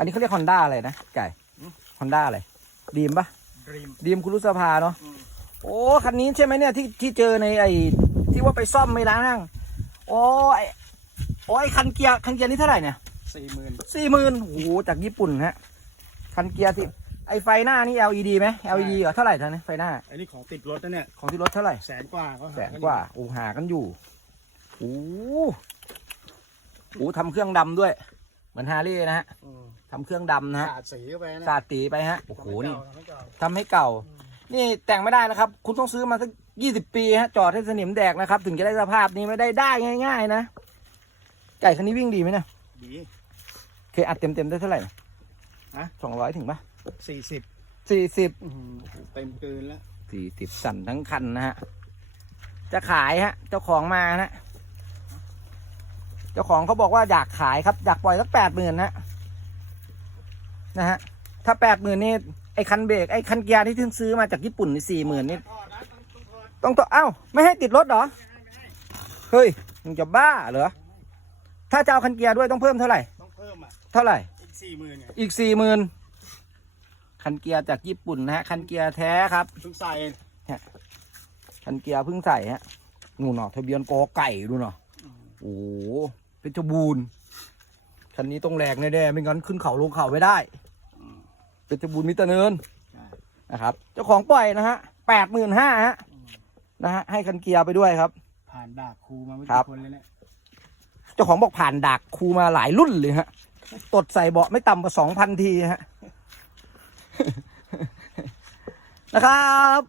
อันนี้เขาเรียกฮอนด้าอะไรนะไก่ฮอนด้าอะไรดีมปะดรีมดีมคุรุสภาเนาะโอ้คันนี้ใช่ไหมเนี่ยที่ที่เจอในไอ้ที่ว่าไปซ่อมไม่ล้างนั่งโอ้ไอโอ้ยคันเกียร์คันเกียร์นี่เท่าไหร่เนี่ยสี่หมื่นสี่หมื่นโอ้โหจากญี่ปุ่นฮะคันเกียร์ที่ไอไฟหน้านี่ LED ไหม LED เหรอเท่าไหร่ท่านนี่ไฟหน้าอันนี้ของติดรถนะเนี่ยของที่รถเท่าไหร่แสนกว่าเขาหแสนกว่าโอ้หากันอยู่โอ้โหโอ้ทำเครื่องดำด้วย เหมือนฮาร์เลย์นะฮะอืมทำเครื่องดำนะฮะสาดสีเข้าไปนะสาดตีไปฮะโอ้โหนี่ทำให้เก่าทำให้เก่านี่แต่งไม่ได้นะครับ คุณต้องซื้อมาสักยี่สิบปีฮะจอดให้สนิมแดกนะครับ ถึงจะได้สภาพนี้ไม่ได้ได้ง่าย ๆ นะไก่คันนี้วิ่งดีไหมเนี่ยดีเคยอัดเต็มๆได้เท่าไหร่ฮะสองร้อยถึงปะสี่สิบสี่สิบ เต็มเกินแล้ว สี่สิบสั่นทั้งคันนะฮะ จะขายฮะ เจ้าของมานะ เจ้าของเขาบอกว่าอยากขายครับ อยากปล่อยสักแปดหมื่นนะนะฮะถ้าแปดหมื่นนี่ไอ้คันเบรกไอ้คันเกียร์ที่เพิ่งซื้อมาจากญี่ปุ่นนี่สี่หมื่นนี่ทอดนะต้องต้องทอดต้องต่อเอ้าไม่ให้ติดรถเหรอเฮ้ยมึงจะบ้าเหรอถ้าจะเอาคันเกียร์ด้วยต้องเพิ่มเท่าไหร่ต้องเพิ่มอะเท่าไหร่อีกสี่หมื่นไงอีกสี่หมื่นคันเกียร์จากญี่ปุ่นนะฮะคันเกียร์แท้ครับเพิ่งใส่คันเกียร์เพิ่งใส่ฮะงูเนาะทะเบียนกอไก่ดูเนาะ โอ้โหเป็นจบูรณ์คันนี้ต้องแรงแน่ๆไม่งั้นขึ้นเขาลงเขาไม่ได้อืมเป็นจบูรณ์มิตรเนินใช่นะครับ เจ้าของปล่อยนะฮะแปดหมื่นห้าฮะนะฮะให้คันเกียร์ไปด้วยครับ ผ่านดากครูมาไม่ครักี่บคนเลยเนี่ยเจ้าของบอกผ่านดักครูมาหลายรุ่นเลยฮะ ตดใส่เบาะไม่ต่ำกว่าสองพันทีฮะ นะครับ